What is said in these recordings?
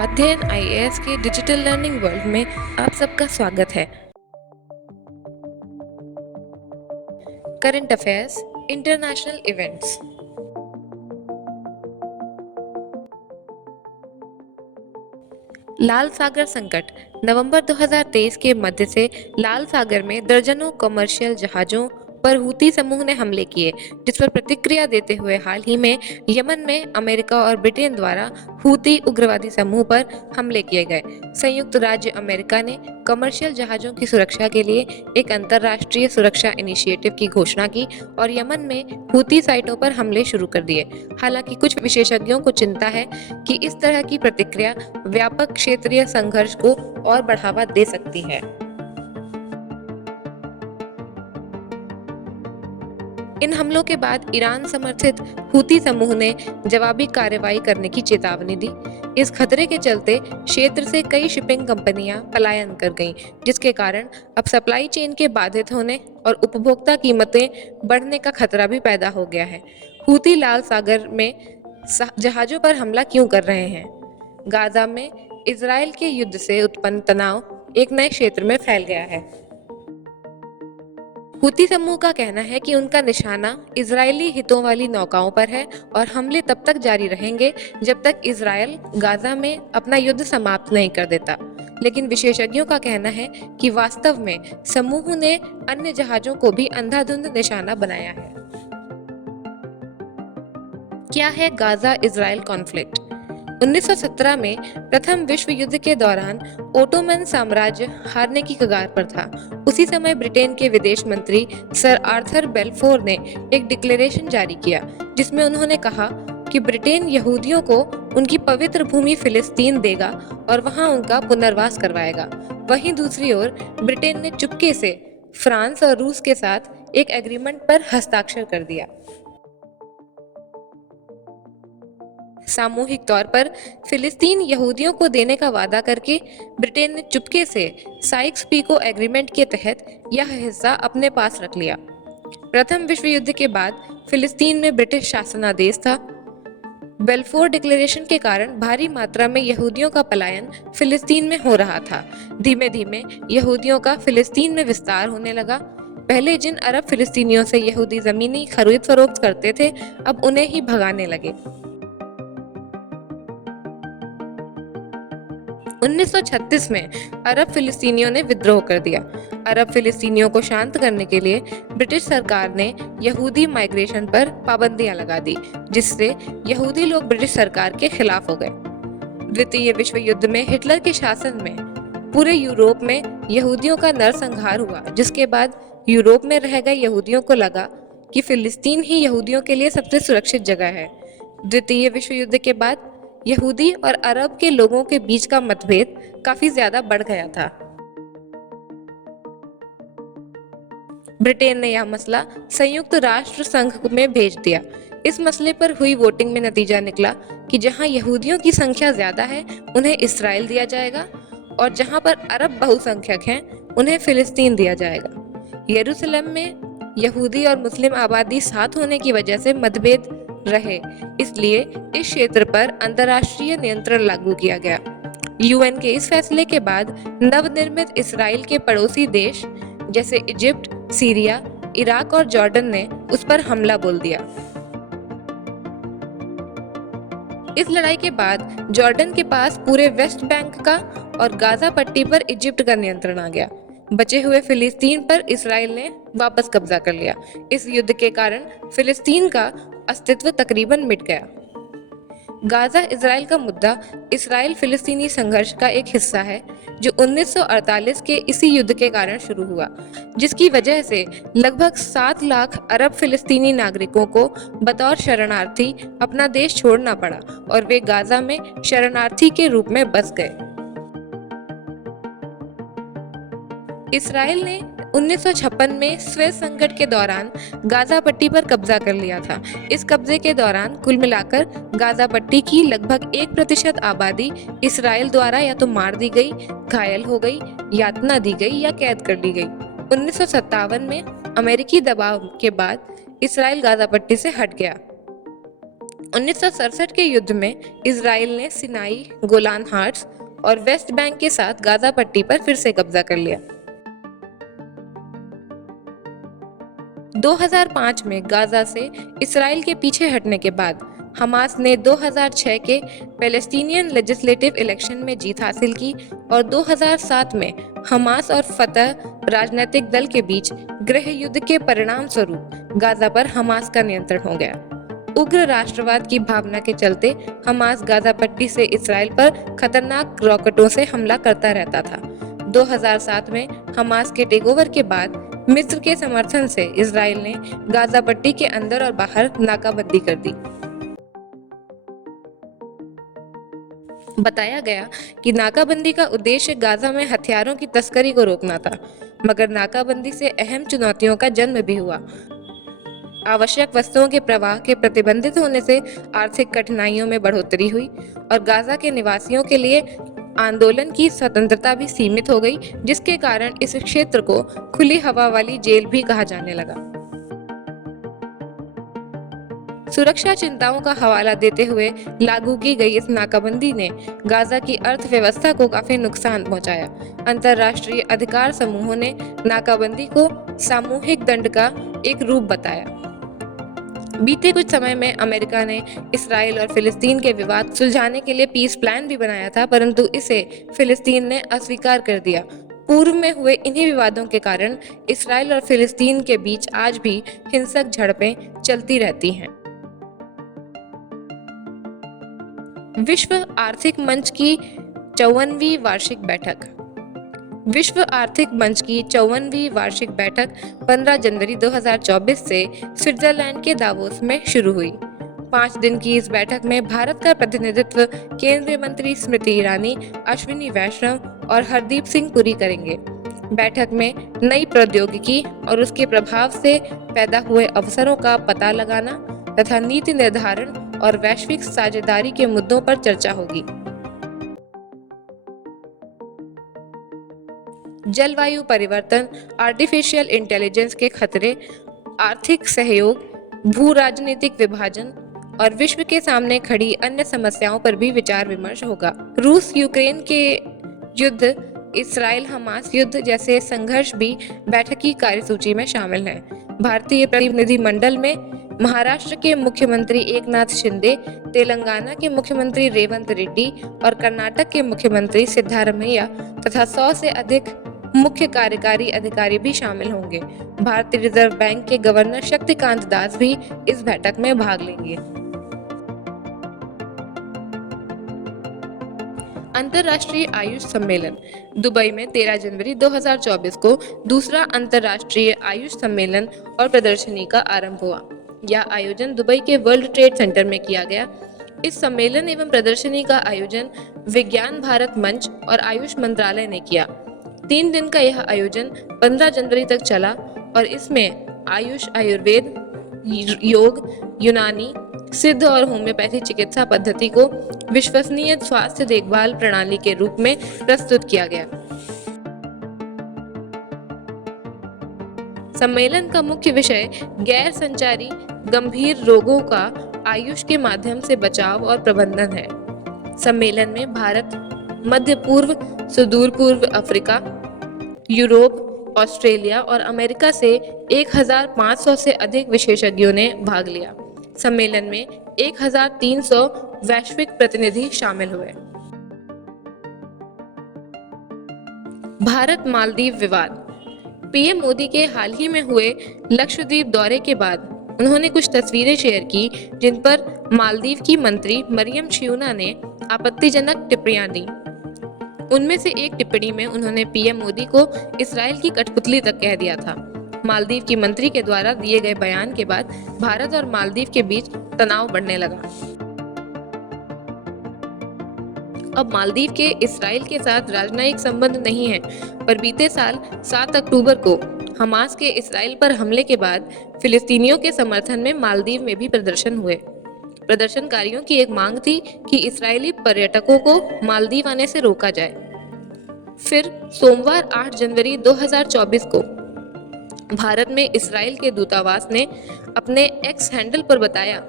अध्ययन आईएएस के digital learning world में आप सबका स्वागत है। Current affairs, international events. लाल सागर संकट। नवंबर 2023 के मध्य से लाल सागर में दर्जनों कमर्शियल जहाजों पर हूती समूह ने हमले किए, जिस पर प्रतिक्रिया देते हुए हाल ही में यमन में अमेरिका और ब्रिटेन द्वारा हूती उग्रवादी समूह पर हमले किए गए। संयुक्त राज्य अमेरिका ने कमर्शियल जहाजों की सुरक्षा के लिए एक अंतर्राष्ट्रीय सुरक्षा इनिशिएटिव की घोषणा की और यमन में हूती साइटों पर हमले शुरू कर दिए। हालांकि कुछ विशेषज्ञों को चिंता है कि इस तरह की प्रतिक्रिया व्यापक क्षेत्रीय संघर्ष को और बढ़ावा दे सकती है। इन हमलों के बाद ईरान समर्थित हूती समूह ने जवाबी कार्रवाई करने की चेतावनी दी। इस खतरे के चलते क्षेत्र से कई शिपिंग कंपनियां पलायन कर गईं, जिसके कारण अब सप्लाई चेन के बाधित होने और उपभोक्ता कीमतें बढ़ने का खतरा भी पैदा हो गया है। हूती लाल सागर में जहाजों पर हमला क्यों कर रहे हैं? गाजा में इजराइल के युद्ध से उत्पन्न तनाव एक नए क्षेत्र में फैल गया है। हूती समूह का कहना है कि उनका निशाना इजरायली हितों वाली नौकाओं पर है और हमले तब तक जारी रहेंगे जब तक इजरायल गाजा में अपना युद्ध समाप्त नहीं कर देता। लेकिन विशेषज्ञों का कहना है कि वास्तव में समूह ने अन्य जहाजों को भी अंधाधुंध निशाना बनाया है। क्या है गाजा इजराइल कॉन्फ्लिक्ट? 1917 में प्रथम विश्व युद्ध के दौरान ओटोमन साम्राज्य हारने की कगार पर था। उसी समय ब्रिटेन के विदेश मंत्री सर आर्थर बेल्फोर ने एक डिक्लेरेशन जारी किया, जिसमें उन्होंने कहा कि ब्रिटेन यहूदियों को उनकी पवित्र भूमि फिलिस्तीन देगा और वहां उनका पुनर्वास करवाएगा। वहीं दूसरी ओर ब्रिटेन ने चुपके से फ्रांस और रूस के साथ एक एग्रीमेंट पर हस्ताक्षर कर दिया। सामूहिक तौर पर फिलिस्तीन यहूदियों को देने का वादा करके ब्रिटेन ने चुपके से साइक्स-पीको एग्रीमेंट के तहत यह हिस्सा अपने पास रख लिया। प्रथम विश्व युद्ध के बाद फिलिस्तीन में ब्रिटिश शासनादेश था। बेल्फोर डिक्लेरेशन के कारण भारी मात्रा में यहूदियों का पलायन फिलिस्तीन में हो रहा था। धीमे धीमे यहूदियों का फिलिस्तीन में विस्तार होने लगा। पहले जिन अरब फिलिस्तीनियों से यहूदी जमीनी खरीद फरोख्त करते थे, अब उन्हें ही भगाने लगे। 1936 में अरब फिलिस्तीनियों ने विद्रोह कर दिया। अरब फिलिस्तीनियों को शांत करने के लिए ब्रिटिश सरकार ने यहूदी माइग्रेशन पर पाबंदियां लगा दी, जिससे यहूदी लोग ब्रिटिश सरकार के खिलाफ हो गए। द्वितीय विश्व युद्ध में हिटलर के शासन में पूरे यूरोप में यहूदियों का नरसंहार हुआ, जिसके बाद यूरोप में रह गए यहूदियों को लगा कि फिलिस्तीन ही यहूदियों के लिए सबसे सुरक्षित जगह है। द्वितीय विश्व युद्ध के बाद यहूदी और अरब के लोगों के बीच का मतभेद काफी ज्यादा बढ़ गया था। ब्रिटेन ने यह मसला संयुक्त राष्ट्र संघ में भेज दिया। इस मसले पर हुई वोटिंग में नतीजा निकला कि जहां यहूदियों की संख्या ज्यादा है, उन्हें इस्राएल दिया जाएगा और जहां पर अरब बहुसंख्यक हैं, उन्हें फिलिस्तीन दिया जाएगा। यरूशलेम में यहूदी और मुस्लिम आबादी साथ होने की वजह से मतभेद रहे, इसलिए इस क्षेत्र पर अंतर्राष्ट्रीय नियंत्रण लागू किया गया। यूएन के इस फैसले के बाद नवनिर्मित इस्राएल के पड़ोसी देश जैसे इजिप्ट, सीरिया, इराक और जॉर्डन ने उस पर हमला बोल दिया। इस लड़ाई के बाद जॉर्डन के पास पूरे वेस्ट बैंक का और गाजा पट्टी पर इजिप्ट का नियंत्रण आ गया। बचे हुए फिलिस्तीन पर इस्राएल ने वापस कब्जा कर लिया। इस युद्ध के कारण फिलिस्तीन का अस्तित्व तकरीबन मिट गया। गाजा इजराइल का मुद्दा इसराइल फिलिस्तीनी संघर्ष का एक हिस्सा है, जो 1948 के इसी युद्ध के कारण शुरू हुआ, जिसकी वजह से लगभग 7 लाख अरब फिलिस्तीनी नागरिकों को बतौर शरणार्थी अपना देश छोड़ना पड़ा और वे गाजा में शरणार्थी के रूप में बस गए। इसराइल ने 1956 में स्वेज संकट के दौरान गाजा पट्टी पर कब्जा कर लिया था। इस कब्जे के दौरान कुल मिलाकर गाजा पट्टी की लगभग 1% आबादी इसराइल द्वारा या तो मार दी गई, घायल हो गई, यातना दी गई या कैद कर ली गई। 1957 में अमेरिकी दबाव के बाद इसराइल गाजा पट्टी से हट गया। 1967 के युद्ध में इजराइल ने सिनाई, गोलान हाइट्स और वेस्ट बैंक के साथ गाजा पट्टी पर फिर से कब्जा कर लिया। 2005 में गाजा से इसराइल के पीछे हटने के बाद हमास ने 2006 के पैलेस्टीनियन लेजिस्लेटिव इलेक्शन में जीत हासिल की और 2007 में हमास और फतह राजनीतिक दल के बीच गृह युद्ध के परिणाम स्वरूप गाजा पर हमास का नियंत्रण हो गया। उग्र राष्ट्रवाद की भावना के चलते हमास गाजा पट्टी से इसराइल पर खतरनाक रॉकेटों से हमला करता रहता था। 2007 में हमास के टेकओवर के बाद मिस्र के समर्थन से इसराइल ने गाजा पट्टी के अंदर और बाहर नाकाबंदी कर दी। बताया गया कि नाकाबंदी का उद्देश्य गाजा में हथियारों की तस्करी को रोकना था, मगर नाकाबंदी से अहम चुनौतियों का जन्म भी हुआ। आवश्यक वस्तुओं के प्रवाह के प्रतिबंधित होने से आर्थिक कठिनाइयों में बढ़ोतरी हुई और गाजा के निवासियों के लिए आंदोलन की स्वतंत्रता भी सीमित हो गई, जिसके कारण इस क्षेत्र को खुली हवा वाली जेल भी कहा जाने लगा। सुरक्षा चिंताओं का हवाला देते हुए लागू की गई इस नाकाबंदी ने गाजा की अर्थव्यवस्था को काफी नुकसान पहुंचाया। अंतर्राष्ट्रीय अधिकार समूहों ने नाकाबंदी को सामूहिक दंड का एक रूप बताया। बीते कुछ समय में अमेरिका ने इसराइल और फिलिस्तीन के विवाद सुलझाने के लिए पीस प्लान भी बनाया था, परंतु इसे फिलिस्तीन ने अस्वीकार कर दिया। पूर्व में हुए इन्हीं विवादों के कारण इसराइल और फिलिस्तीन के बीच आज भी हिंसक झड़पें चलती रहती हैं। विश्व आर्थिक मंच की 54वीं वार्षिक बैठक। विश्व आर्थिक मंच की 54वीं वार्षिक बैठक 15 जनवरी 2024 से स्विट्जरलैंड के दावोस में शुरू हुई। 5 दिन की इस बैठक में भारत का प्रतिनिधित्व केंद्रीय मंत्री स्मृति ईरानी, अश्विनी वैष्णव और हरदीप सिंह पुरी करेंगे। बैठक में नई प्रौद्योगिकी और उसके प्रभाव से पैदा हुए अवसरों का पता लगाना तथा नीति निर्धारण और वैश्विक साझेदारी के मुद्दों पर चर्चा होगी। जलवायु परिवर्तन, आर्टिफिशियल इंटेलिजेंस के खतरे, आर्थिक सहयोग, भू राजनीतिक विभाजन और विश्व के सामने खड़ी अन्य समस्याओं पर भी विचार विमर्श होगा। रूस यूक्रेन के युद्ध, इसराइल हमास युद्ध जैसे संघर्ष भी बैठक की कार्यसूची में शामिल हैं। भारतीय प्रतिनिधिमंडल में महाराष्ट्र के मुख्यमंत्री एकनाथ शिंदे, तेलंगाना के मुख्यमंत्री रेवंत रेड्डी और कर्नाटक के मुख्यमंत्री सिद्धारमैया तथा 100 से अधिक मुख्य कार्यकारी अधिकारी भी शामिल होंगे। भारतीय रिजर्व बैंक के गवर्नर शक्तिकांत दास भी इस बैठक में भाग लेंगे। अंतर्राष्ट्रीय आयुष सम्मेलन। दुबई में 13 जनवरी 2024 को दूसरा अंतर्राष्ट्रीय आयुष सम्मेलन और प्रदर्शनी का आरंभ हुआ। यह आयोजन दुबई के वर्ल्ड ट्रेड सेंटर में किया गया। इस सम्मेलन एवं प्रदर्शनी का आयोजन विज्ञान भारत मंच और आयुष मंत्रालय ने किया। 3 दिन का यह आयोजन 15 जनवरी तक चला और इसमें आयुष, आयुर्वेद, योग, यूनानी, सिद्ध और होम्योपैथी चिकित्सा पद्धति को विश्वसनीय स्वास्थ्य देखभाल प्रणाली के रूप में प्रस्तुत किया गया। सम्मेलन का मुख्य विषय गैर संचारी गंभीर रोगों का आयुष के माध्यम से बचाव और प्रबंधन है। सम्मेलन में भारत, मध्य पूर्व, सुदूर पूर्व अफ्रीका, यूरोप, ऑस्ट्रेलिया और अमेरिका से 1500 से अधिक विशेषज्ञों ने भाग लिया। सम्मेलन में 1300 वैश्विक प्रतिनिधि शामिल हुए। भारत मालदीव विवाद। पीएम मोदी के हाल ही में हुए लक्षद्वीप दौरे के बाद उन्होंने कुछ तस्वीरें शेयर की जिन पर मालदीव की मंत्री मरियम शियूना ने आपत्तिजनक टिप्पणियां दी। उनमें से एक टिप्पणी में उन्होंने पीएम मोदी को इसराइल की कठपुतली तक कह दिया था। मालदीव की मंत्री के द्वारा दिए गए बयान के बाद भारत और मालदीव के बीच तनाव बढ़ने लगा। अब मालदीव के इसराइल के साथ राजनयिक संबंध नहीं है, पर बीते साल 7 अक्टूबर को हमास के इसराइल पर हमले के बाद फिलिस्तीनियों के समर्थन में मालदीव में भी प्रदर्शन हुए। प्रदर्शनकारियों की एक मांग थी कि इस्राएली पर्यटकों को मालदीव आने से रोका जाए। फिर सोमवार 8 जनवरी 2024 को भारत में इसराइल के दूतावास ने अपने एक्स हैंडल पर बताया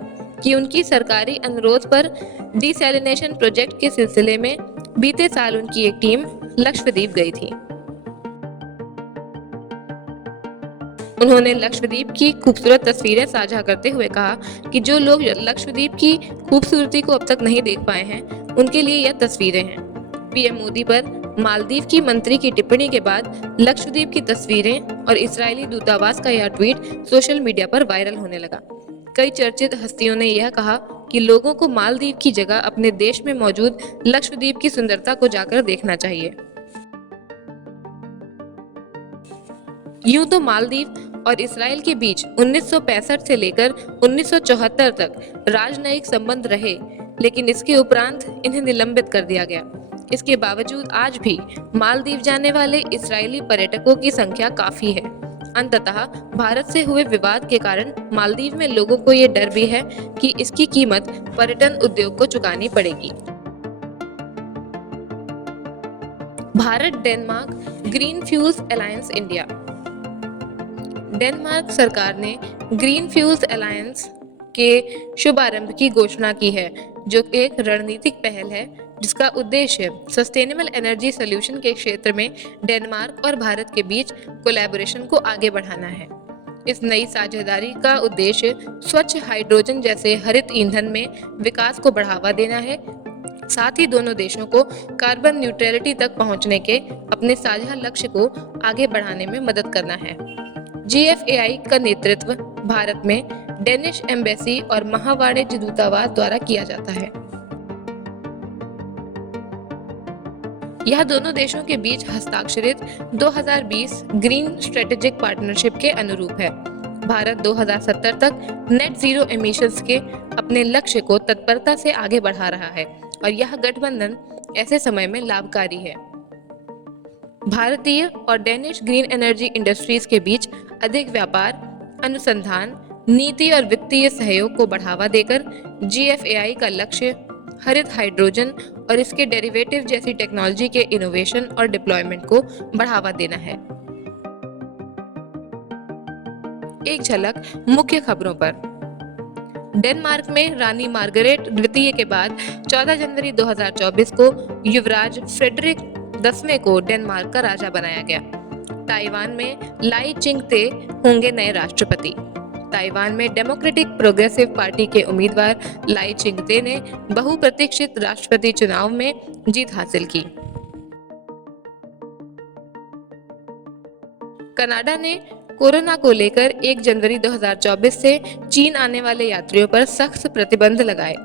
कि उनकी सरकारी अनुरोध पर डिसैलिनेशन प्रोजेक्ट के सिलसिले में बीते साल उनकी एक टीम लक्षद्वीप गई थी। उन्होंने लक्षद्वीप की खूबसूरत तस्वीरें साझा करते हुए कहा कि जो लोग लक्षद्वीप की खूबसूरती को अब तक नहीं देख पाए हैं, उनके लिए यह तस्वीरें हैं। पीएम मोदी पर मालदीव की मंत्री की टिप्पणी के बाद लक्षद्वीप की तस्वीरें और इजरायली दूतावास का यह ट्वीट सोशल मीडिया पर वायरल होने लगा। कई चर्चित हस्तियों ने यह कहा कि लोगों को मालदीव की जगह अपने देश में मौजूद लक्षद्वीप की सुंदरता को जाकर देखना चाहिए। यूं तो मालदीव और इसराइल के बीच 1965 से लेकर 1974 तक राजनयिक संबंध रहे, लेकिन इसके उपरांत इन्हें निलंबित कर दिया गया। इसके बावजूद आज भी मालदीव जाने वाले इजरायली पर्यटकों की संख्या काफी है। अंततः भारत से हुए विवाद के कारण मालदीव में लोगों को ये डर भी है कि इसकी कीमत पर्यटन उद्योग को चुकानी पड़ेगी। Bharat Denmark green fuels alliance India. Denmark सरकार ने ग्रीन फ्यूल्स अलायंस के शुभारंभ की घोषणा की है, जो एक रणनीतिक पहल है जिसका उद्देश्य सस्टेनेबल एनर्जी सॉल्यूशन के क्षेत्र में डेनमार्क और भारत के बीच कोलैबोरेशन को आगे बढ़ाना है। इस नई साझेदारी का उद्देश्य स्वच्छ हाइड्रोजन जैसे हरित ईंधन में विकास को बढ़ावा देना है, साथ ही दोनों देशों को कार्बन न्यूट्रलिटी तक पहुंचने के अपने साझा लक्ष्य को आगे बढ़ाने में मदद करना है। GFAI का नेतृत्व भारत में डेनिश एम्बेसी और महावाणिज्य दूतावास द्वारा किया जाता है। यह दोनों देशों के बीच हस्ताक्षरित 2020 ग्रीन स्ट्रेटेजिक पार्टनरशिप के अनुरूप है। भारत 2070 तक नेट जीरो एमिशंस के अपने लक्ष्य को तत्परता से आगे बढ़ा रहा है और यह गठबंधन ऐसे समय में लाभकारी है। भारतीय और डेनिश ग्रीन एनर्जी इंडस्ट्रीज के बीच अधिक व्यापार, अनुसंधान, नीति और वित्तीय सहयोग को बढ़ावा देकर GFAI का लक्ष्य हरित हाइड्रोजन और इसके डेरिवेटिव जैसी टेक्नोलॉजी के इनोवेशन और डिप्लॉयमेंट को बढ़ावा देना है। एक झलक मुख्य खबरों पर। डेनमार्क में रानी मार्गरेट द्वितीय के बाद 14 जनवरी 2024 को युवराज फ्रेडरिक 10वें को डेनमार्क का राजा बनाया गया। ताइवान में लाई चिंग-ते होंगे नए राष्ट्रपति। ताइवान में डेमोक्रेटिक प्रोग्रेसिव पार्टी के उम्मीदवार लाई चिंग-ते ने बहुप्रतीक्षित राष्ट्रपति चुनाव में जीत हासिल की। कनाडा ने कोरोना को लेकर 1 जनवरी 2024 से चीन आने वाले यात्रियों पर सख्त प्रतिबंध लगाए।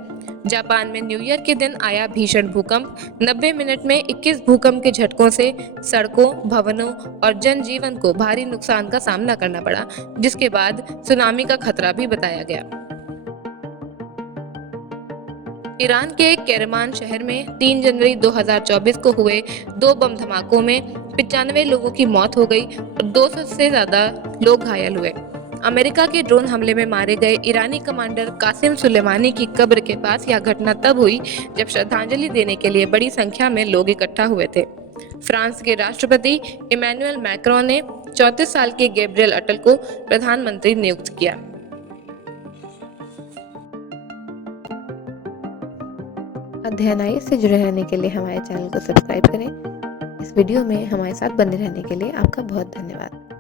जापान में न्यू ईयर के दिन आया भीषण भूकंप, 90 मिनट में 21 भूकंप के झटकों से सड़कों, भवनों और जनजीवन को भारी नुकसान का सामना करना पड़ा, जिसके बाद सुनामी का खतरा भी बताया गया। ईरान के केरमान शहर में 3 जनवरी 2024 को हुए 2 बम धमाकों में 95 लोगों की मौत हो गई और 200 से ज्यादा लोग घायल हुए। अमेरिका के ड्रोन हमले में मारे गए ईरानी कमांडर कासिम सुलेमानी की कब्र के पास यह घटना तब हुई जब श्रद्धांजलि देने के लिए बड़ी संख्या में लोग इकट्ठा हुए थे। फ्रांस के राष्ट्रपति इमैनुअल मैक्रों ने 34 साल के गैब्रियल अटल को प्रधानमंत्री नियुक्त किया। अध्ययन आई से जुड़े रहने के लिए हमारे चैनल को सब्सक्राइब करें। इस वीडियो में हमारे साथ बने रहने के लिए आपका बहुत धन्यवाद।